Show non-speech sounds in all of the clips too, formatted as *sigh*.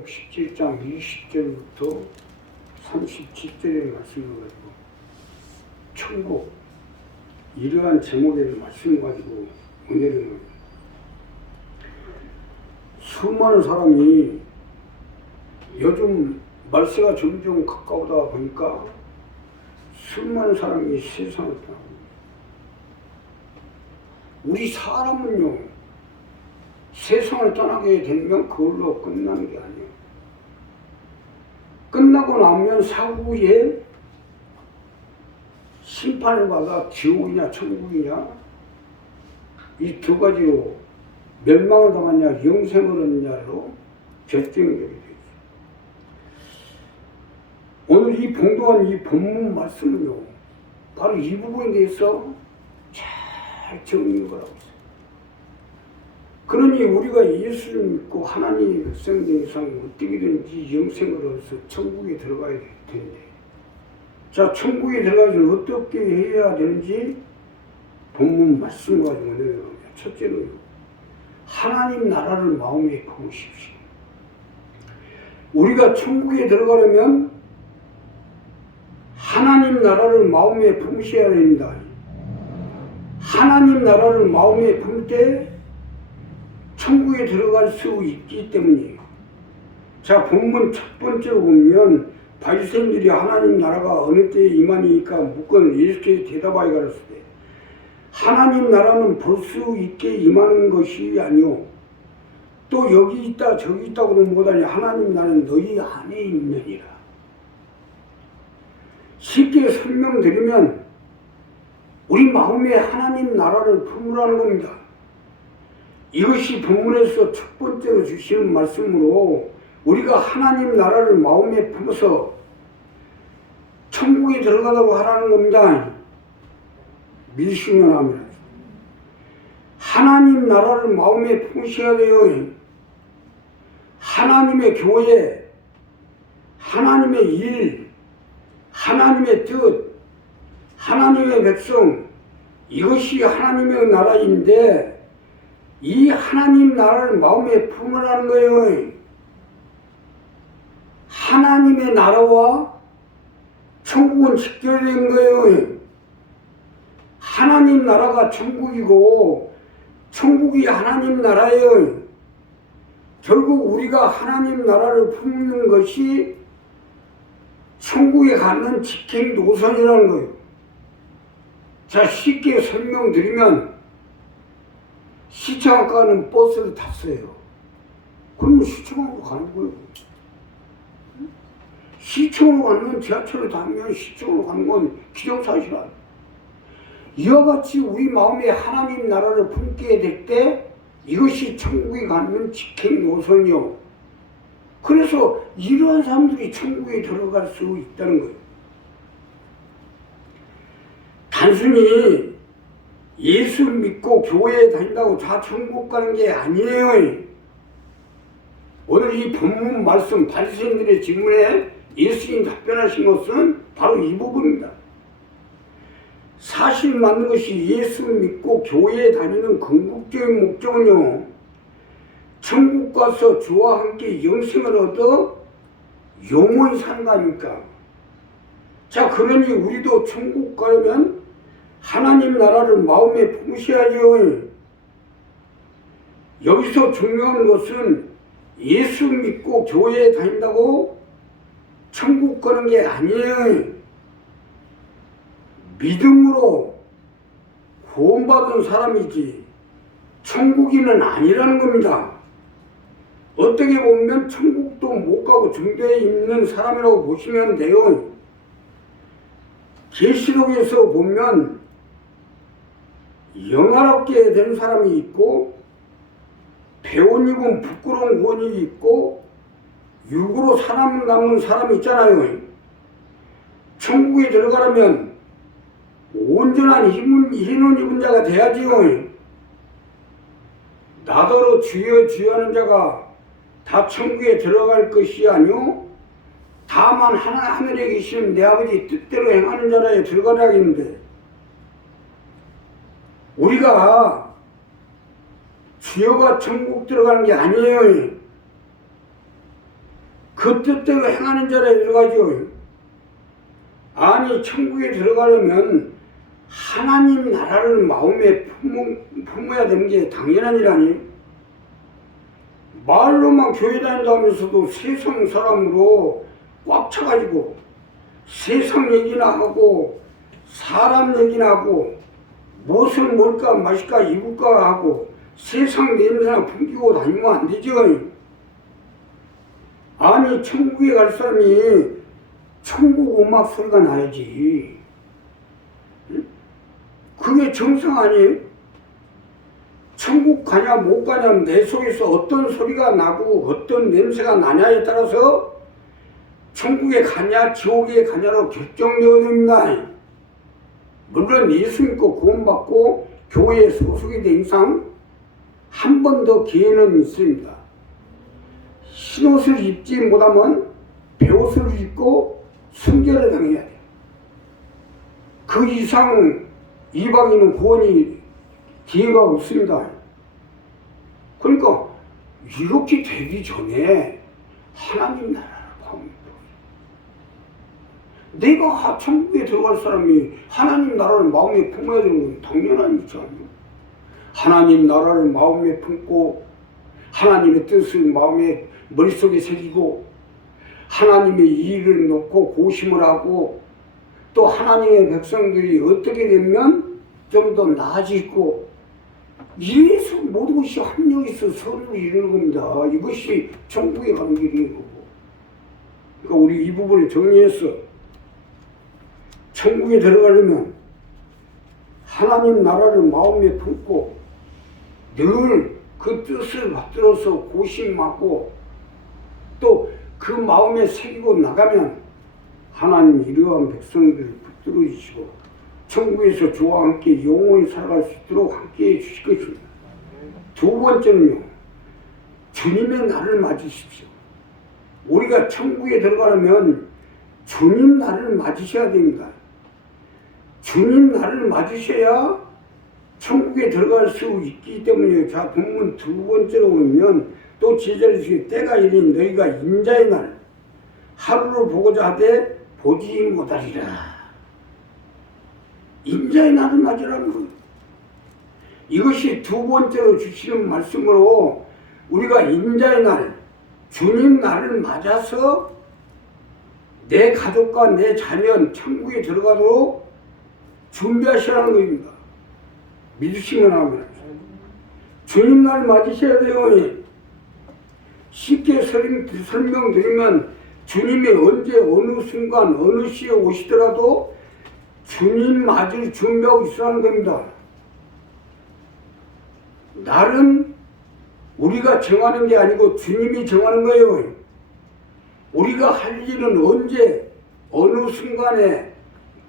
마태복음 17장 20절부터 37절의 말씀을 가지고 천국 이러한 제목의 말씀을 가지고 은혜를 수많은 사람이 요즘 말세가 점점 가까우다 보니까 수많은 사람이 세상을 떠나고 우리 사람은요 세상을 떠나게 되면 그걸로 끝나는 게 아니에요. 끝나고 나면 사후에 심판을 받아 지옥이냐 천국이냐 이 두 가지로 멸망을 당하냐 영생을 얻느냐로 결정이 되게 되죠. 오늘 이 봉도한 이 본문 말씀은요 바로 이 부분에 대해서 잘 하고 있어요. 그러니 우리가 예수를 믿고 하나님의 백성된 이상 어떻게든지 영생을 얻어서 천국에 들어가야 될 텐데 자 천국에 들어가서 어떻게 해야 되는지 본문 말씀 가지고 내려갑니다. 첫째는 하나님 나라를 마음에 품으십시오. 우리가 천국에 들어가려면 하나님 나라를 마음에 품으셔야 됩니다. 하나님 나라를 마음에 품을 때 천국에 들어갈 수 있기 때문이에요. 자, 본문 첫 번째로 보면 바리새인들이 하나님 나라가 어느 때에 임하니까 묻건 예수께서 대답하여 가르쳤대. 하나님 나라는 볼 수 있게 임하는 것이 아니오. 또 여기 있다 저기 있다 그러는 못하니 하나님 나는 너희 안에 있느니라. 쉽게 설명드리면 우리 마음에 하나님 나라를 품으라는 겁니다. 이것이 본문에서 첫 번째로 주시는 말씀으로 우리가 하나님 나라를 마음에 품어서 천국에 들어가라고 하라는 겁니다. 믿으시면 합니다. 하나님 나라를 마음에 품으셔야 돼요. 하나님의 교회, 하나님의 일, 하나님의 뜻, 하나님의 백성, 이것이 하나님의 나라인데, 이 하나님 나라를 마음에 품으라는 거예요. 하나님의 나라와 천국은 직결된 거예요. 하나님 나라가 천국이고 천국이 하나님 나라예요. 결국 우리가 하나님 나라를 품는 것이 천국에 가는 직행 노선이라는 거예요. 자, 쉽게 설명드리면 시청 가는 버스를 탔어요. 그러면 시청으로 가는 거예요. 시청으로 가면 지하철을 타면 시청으로 가는 건 기정사실 아니에요. 이와 같이 우리 마음에 하나님 나라를 품게 될 때 이것이 천국에 가는 직행 노선이요. 그래서 이러한 사람들이 천국에 들어갈 수 있다는 거예요. 단순히 예수 믿고 교회에 다닌다고 다 천국 가는 게 아니에요. 오늘 이 본문 말씀 바리새인들의 질문에 예수님 답변하신 것은 바로 이 부분입니다. 사실 맞는 것이 예수 믿고 교회에 다니는 궁극적인 목적은요. 천국 가서 주와 함께 영생을 얻어 영원히 산다니까. 자, 그러니 우리도 천국 가려면 하나님 나라를 마음에 품으셔야죠. 여기서 중요한 것은 예수 믿고 교회에 다닌다고 천국 가는 게 아니에요. 믿음으로 구원받은 사람이지 천국인은 아니라는 겁니다. 어떻게 보면 천국도 못 가고 중대에 있는 사람이라고 보시면 돼요. 계시록에서 보면 영화롭게 된 사람이 있고 배운 입은 부끄러운 구원이 있고 육으로 사람 남는 사람이 있잖아요. 천국에 들어가려면 온전한 힘은 희는 입은 자가 돼야지요. 나더러 주여 주여 하는 자가 다 천국에 들어갈 것이 아니오. 다만 하나 하늘에 계시는 내 아버지 뜻대로 행하는 자라에 들어가라겠는데 우리가 주여가 천국 들어가는 게 아니에요. 그 뜻대로 행하는 자라 들어가죠. 아니 천국에 들어가려면 하나님 나라를 마음에 품어, 품어야 되는 게 당연한 일 아니 말로만 교회 다닌다면서도 세상 사람으로 꽉 차가지고 세상 얘기나 하고 사람 얘기나 하고 무엇을 먹을까 마실까 입을까 하고 세상 냄새나 풍기고 다니면 안 되죠. 아니 천국에 갈 사람이 천국 음악 소리가 나야지. 응? 그게 정상 아니에요? 천국 가냐 못 가냐 내 속에서 어떤 소리가 나고 어떤 냄새가 나냐에 따라서 천국에 가냐 지옥에 가냐로 결정되어야 됩니다. 물론 예수 믿고 구원받고 교회에 소속이 된 이상 한 번 더 기회는 있습니다. 흰옷을 입지 못하면 배옷을 입고 순결을 당해야 돼요. 그 이상 이방인은 구원이 기회가 없습니다. 그러니까 이렇게 되기 전에 하나님 가면 내가 천국에 들어갈 사람이 하나님 나라를 마음에 품어야 되는 건 당연한 일이지 않나요? 하나님 나라를 마음에 품고 하나님의 뜻을 마음에 머릿속에 새기고 하나님의 일을 놓고 고심을 하고 또 하나님의 백성들이 어떻게 되면 좀 더 나아지고 이래서 모든 것이 합력해서 선을 이루는 겁니다. 이것이 천국에 가는 길이에요. 그러니까 우리 이 부분을 정리해서 천국에 들어가려면 하나님 나라를 마음에 품고 늘 그 뜻을 받들어서 고심하고 또 그 마음에 새기고 나가면 하나님 이러한 백성들을 붙들어 주시고 천국에서 저와 함께 영원히 살아갈 수 있도록 함께 해 주실 것입니다. 두 번째는요. 주님의 날을 맞으십시오. 우리가 천국에 들어가려면 주님 날을 맞으셔야 됩니다. 주님 날을 맞으셔야 천국에 들어갈 수 있기 때문에 자 본문 두 번째로 보면 또 주시 때가 이르니 너희가 인자의 날 하루를 보고자 하되 보지 못하리라. 인자의 날을 맞으라는 거예요. 이것이 두 번째로 주시는 말씀으로 우리가 인자의 날, 주님 날을 맞아서 내 가족과 내 자녀 천국에 들어가도록 준비하시라는 겁니다. 믿으시면 하면. 주님 날 맞으셔야 돼요. 쉽게 설명, 설명드리면 주님이 언제 어느 순간 어느 시에 오시더라도 주님 맞을 준비하고 있으라는 겁니다. 날은 우리가 정하는 게 아니고 주님이 정하는 거예요. 우리가 할 일은 언제 어느 순간에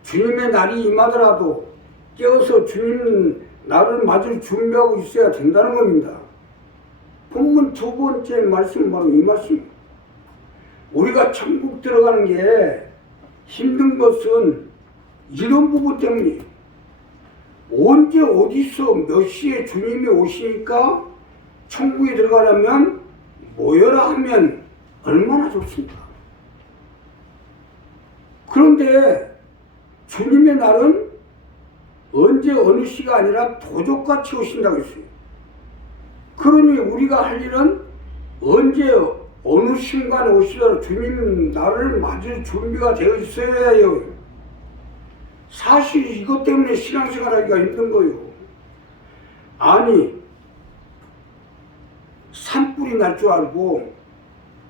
주님의 날이 임하더라도 깨어서 주님 나를 맞을 준비하고 있어야 된다는 겁니다. 본문 두 번째 말씀 바로 이 말씀. 우리가 천국 들어가는 게 힘든 것은 이런 부분 때문이에요. 언제 어디서 몇 시에 주님이 오시니까 천국에 들어가려면 모여라 하면 얼마나 좋습니까? 그런데 주님의 날은 언제 어느 시가 아니라 도적같이 오신다고 했어요. 그러니 우리가 할 일은 언제 어느 순간에 오시더라도 주님 나를 맞을 준비가 되어 있어야 해요. 사실 이것 때문에 신앙생활 하기가 힘든 거예요. 아니, 산불이 날 줄 알고,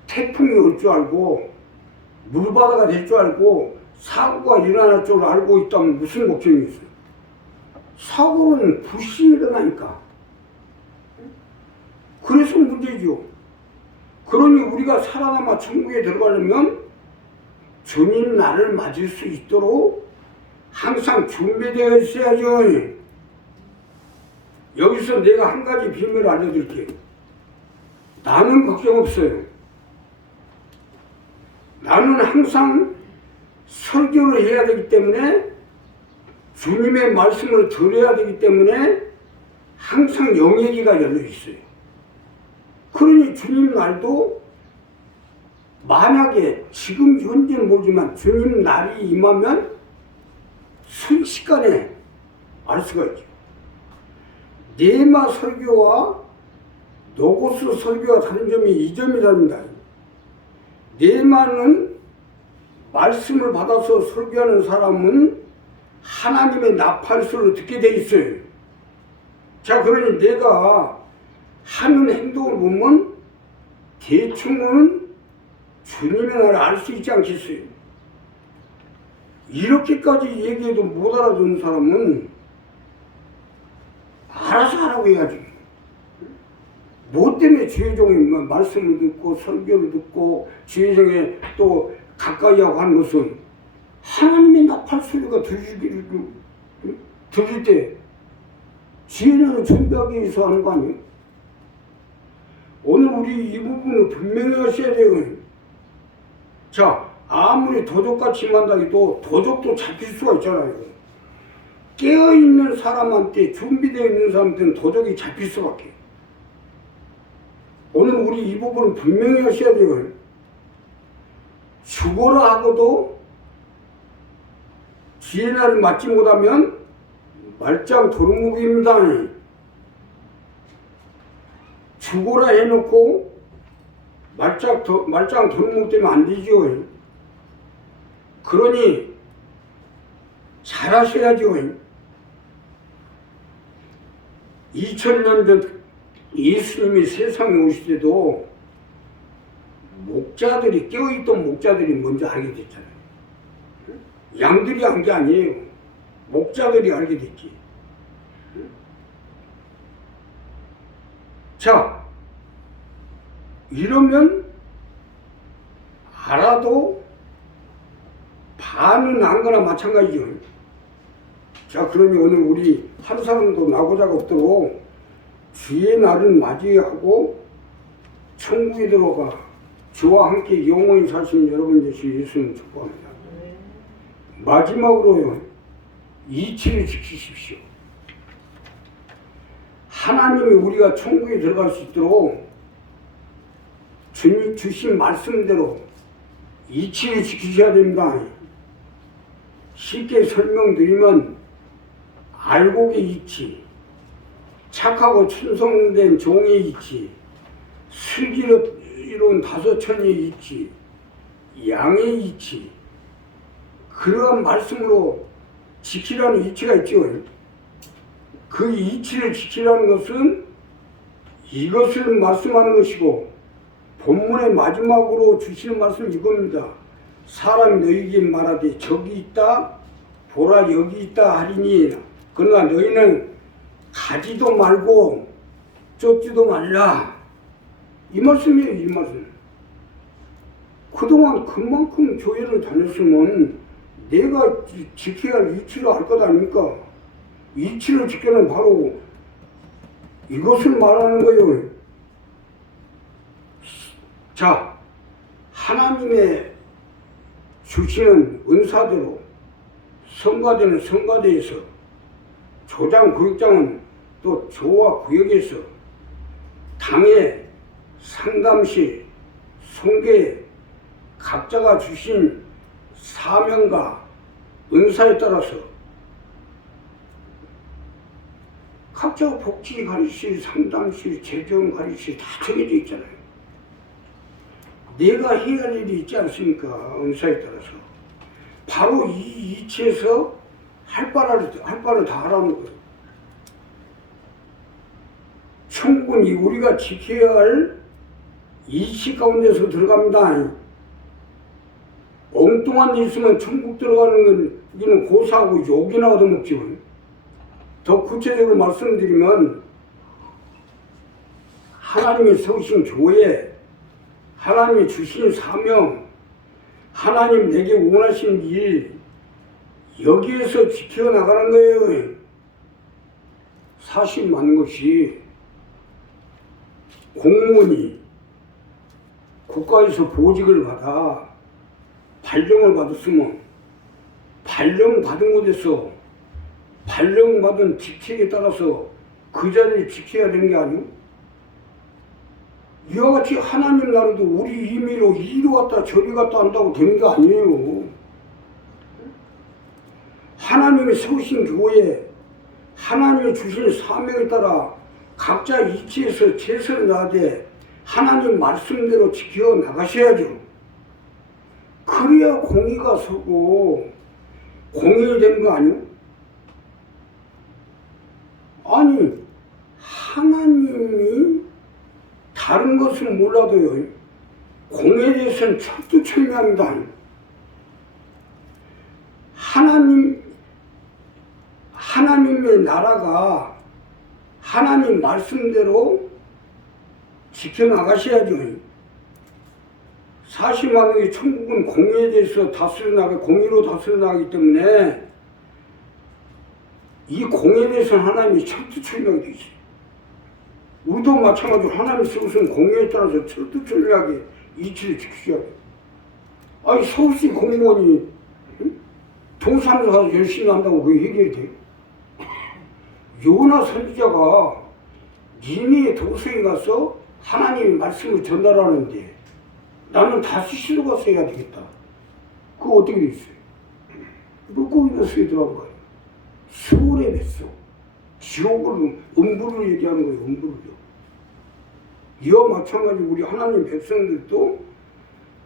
태풍이 올 줄 알고, 물바다가 될 줄 알고, 사고가 일어날 줄 알고 있다면 무슨 걱정이 있어요? 사고는 불시 일어나니까. 그래서 문제죠. 그러니 우리가 살아남아 천국에 들어가려면 주님 나를 맞을 수 있도록 항상 준비되어 있어야죠. 여기서 내가 한 가지 비밀을 알려드릴게요. 나는 걱정 없어요. 나는 항상 설교를 해야 되기 때문에 주님의 말씀을 들어야 되기 때문에 항상 영예기가 열려 있어요. 그러니 주님 날도 만약에 지금 현재는 모르지만 주님 날이 임하면 순식간에 알 수가 있죠. 네마 설교와 노고스 설교와 다른 점이 이 점이랍니다. 네마는 말씀을 받아서 설교하는 사람은 하나님의 나팔수를 듣게 돼 있어요. 자, 그러니 내가 하는 행동을 보면 대충은 주님의 나를 알 수 있지 않겠어요? 이렇게까지 얘기해도 못 알아듣는 사람은 알아서 하라고 해야지. 뭐 때문에 주의종이 말씀을 듣고 설교를 듣고 주의종에 또 가까이 하고 하는 것은 하나님의 나팔 소리가 들리기를 들릴 때 지혜는 준비하기 위해서 하는 거 아니에요? 오늘 우리 이 부분을 분명히 하셔야 돼요. 자, 아무리 도적같이 만다 해도 도적도 잡힐 수가 있잖아요. 깨어있는 사람한테, 준비되어 있는 사람한테는 도적이 잡힐 수밖에. 오늘 우리 이 부분을 분명히 하셔야 돼요. 죽어라 하고도 지혜 나를 맞지 못하면 말짱 도루묵입니다. 죽어라 해놓고 말짱, 도, 말짱 도루묵 되면 안 되죠. 그러니 잘하셔야죠. 2000년 전 예수님이 세상에 오실 때도 목자들이 깨어있던 목자들이 먼저 알게 됐잖아요. 양들이 한 게 아니에요. 목자들이 알게 됐지. 자, 이러면 알아도 반은 안 거나 마찬가지죠. 자, 그러니 오늘 우리 한 사람도 나고자가 없도록 주의 날을 맞이하고 천국에 들어가 주와 함께 영원히 사시는 여러분 되시 예수님 축복합니다. 마지막으로요, 이치를 지키십시오. 하나님이 우리가 천국에 들어갈 수 있도록 주님 주신 말씀대로 이치를 지키셔야 됩니다. 쉽게 설명드리면 알곡의 이치, 착하고 충성된 종의 이치, 슬기 로운 다섯천의 이치, 양의 이치, 그러한 말씀으로 지키라는 이치가 있죠. 그 이치를 지키라는 것은 이것을 말씀하는 것이고 본문의 마지막으로 주시는 말씀은 이겁니다. 사람이 너희에게 말하되 저기 있다 보라 여기 있다 하리니 그러나 너희는 가지도 말고 쫓지도 말라 이 말씀이에요 이 말씀. 그동안 그만큼 교회를 다녔으면 내가 지- 지켜야 할 이치를 알것 아닙니까? 이치를 지켜는 바로 이것을 말하는 거예요. 자 하나님의 주시는 은사대로 성가대는 성가대에서 조장 구역장은 또 조와 구역에서 당의 상담실 송계 각자가 주신 사명과 은사에 따라서 각자 복지 가르칠, 상담실, 재정 가르칠 다 정해져 있잖아요. 내가 해야 할 일이 있지 않습니까? 은사에 따라서. 바로 이 이치에서 할 바를, 할 바를 다 하라는 거예요. 이 우리가 지켜야 할 이치 가운데서 들어갑니다. 엉뚱한 일 있으면 천국 들어가는 건 이는 고사하고 욕이나 얻어먹죠. 더 구체적으로 말씀드리면 하나님이 세우신 교회, 하나님이 주신 사명, 하나님 내게 원하신 일, 여기에서 지켜나가는 거예요. 사실 맞는 것이 공무원이 국가에서 보직을 받아 발령을 받았으면 발령 받은 곳에서 발령 받은 직책에 따라서 그 자리를 지켜야 되는 게 아니고 이와 같이 하나님 나라도 우리 임의로 이리 갔다 저리 갔다 한다고 되는 게 아니에요. 하나님이 세우신 교회, 하나님이 주신 사명에 따라 각자 이치에서 최선을 다하되 하나님 말씀대로 지켜 나가셔야죠. 그래야 공의가 서고 공의가 되는 거 아니에요? 아니 하나님이 다른 것은 몰라도요 공에 대해서는 철두철미합니다. 하나님 하나님의 나라가 하나님 말씀대로 지켜나가셔야죠. 사실만의 천국은 공의에 대해서 다스려 나가 공의로 다스려 나가기 때문에 이 공에 대해서는 하나님이 철두철미하게 있어요. 우리도 마찬가지로 하나님 쓰고선 공의에 따라서 철두철미하게 이치를 지키셔야 돼요. 아니 서울시 공무원이 응? 동사무소 가서 열심히 한다고 그게 해결이 돼요? *laughs* 요나 선지자가 니네 도서에 가서 하나님의 말씀을 전달하는데 나는 다시시로 가서 해야 되겠다. 그거 어떻게? 뭐 거기다 쓰여 들어간 거예요. 서울에 냈어. 지옥을, 음부를 얘기하는 거예요, 음부를요. 이와 마찬가지 우리 하나님 백성들도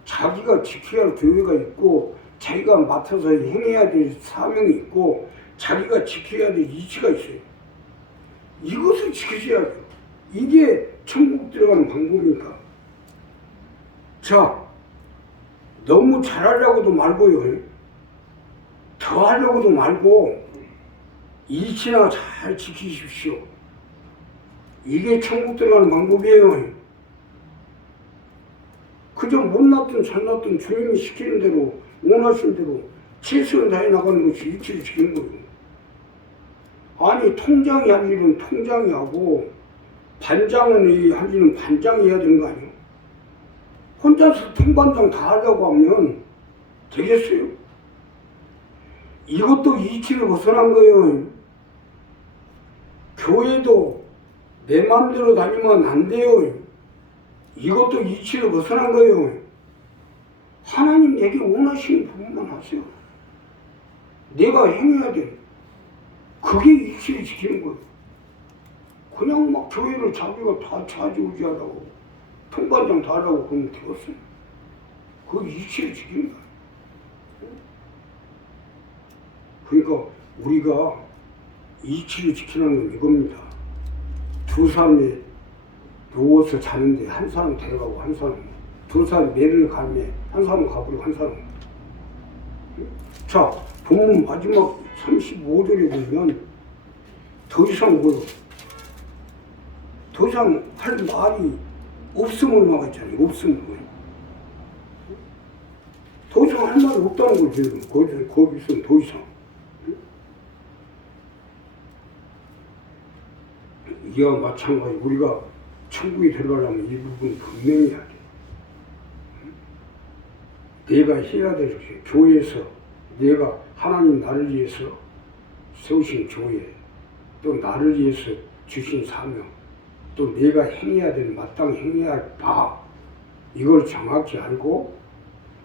자기가 지켜야 할 교회가 있고, 자기가 맡아서 행해야 될 사명이 있고, 자기가 지켜야 될 이치가 있어요. 이것을 지키셔야 돼요. 이게 천국 들어가는 방법이니까. 자, 너무 잘하려고도 말고요. 더 하려고도 말고, 이치나 잘 지키십시오. 이게 천국 들어가는 방법이에요. 그저 못났든 잘났든 주님이 시키는 대로, 원하시는 대로 최선을 다해 나가는 것이 이치를 지키는 거예요. 아니, 통장이 할 일은 통장이 하고, 반장은 이할 일은 반장이 해야 되는 거 아니에요? 혼자서 통반장 다 하려고 하면 되겠어요? 이것도 이치를 벗어난 거예요. 교회도 내 마음대로 다니면 안 돼요. 이것도 이치를 벗어난 거예요. 하나님 내게 원하시는 부분만 하세요. 내가 행해야 돼. 그게 이치를 지키는 거예요. 그냥 막 교회를 자기가 다 좌지우지하라고 통반장 다 하라고 그러면 되었어요. 그 이치를 지키는 거예요. 그러니까 우리가 이치를 지키는 건 이겁니다. 두 사람이 누워서 자는데 한 사람 데려가고 한 사람 두 사람 매를 가면 한 사람은 가버리고 한 사람은 자 본문 마지막 35절에 보면 더 이상 뭐요? 더 이상 할 말이 없음으로 나와 있잖아요. 없음으로. 더 이상 할 말이 없다는 거죠. 거기서, 거기서 더 이상. 이와 마찬가지 우리가 천국에 들어가려면 이 부분 분명히 해야 돼. 내가 해야 될 것이 교회에서 내가 하나님 나를 위해서 세우신 교회 또 나를 위해서 주신 사명 또 내가 행해야 될 마땅히 행해야 할 바 이걸 정확히 알고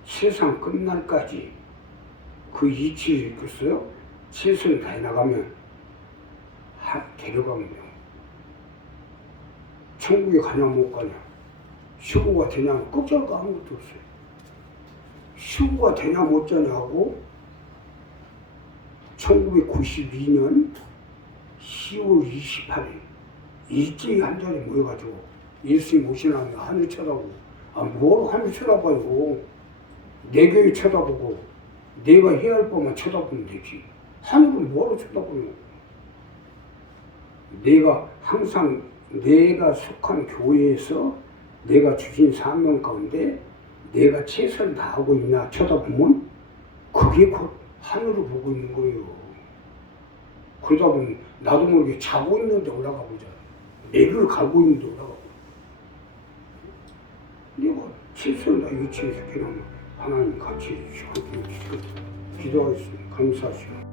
세상 끝날까지 그 이치를 이끌어요 최선을 다해 나가면 하, 데려가면 돼요. 천국에 가냐 못 가냐 시고가 되냐 걱정할 거 아무것도 없어요. 시고가 되냐 못 되냐 하고 1992년 10월 28일 일찍이 한 자리에 모여가지고 예수님 오시나면 하늘 쳐다보고 아뭘 하늘 쳐다봐요 내 교회 쳐다보고 내가 해야 할 것만 쳐다보면 되지 하늘은 뭐로 쳐다보는 내가 항상 내가 속한 교회에서 내가 주신 사명 가운데 내가 최선을 다하고 있나 쳐다보면 그게 곧 하늘을 보고 있는 거예요. 그러다 보면 나도 모르게 자고 있는데 올라가 보잖아. 맥을 가고 있는데 올라가고. 내가 최선을 다해 유치해서 그냥 하나님 같이 해주시고 기도하겠습니다. 감사하시고.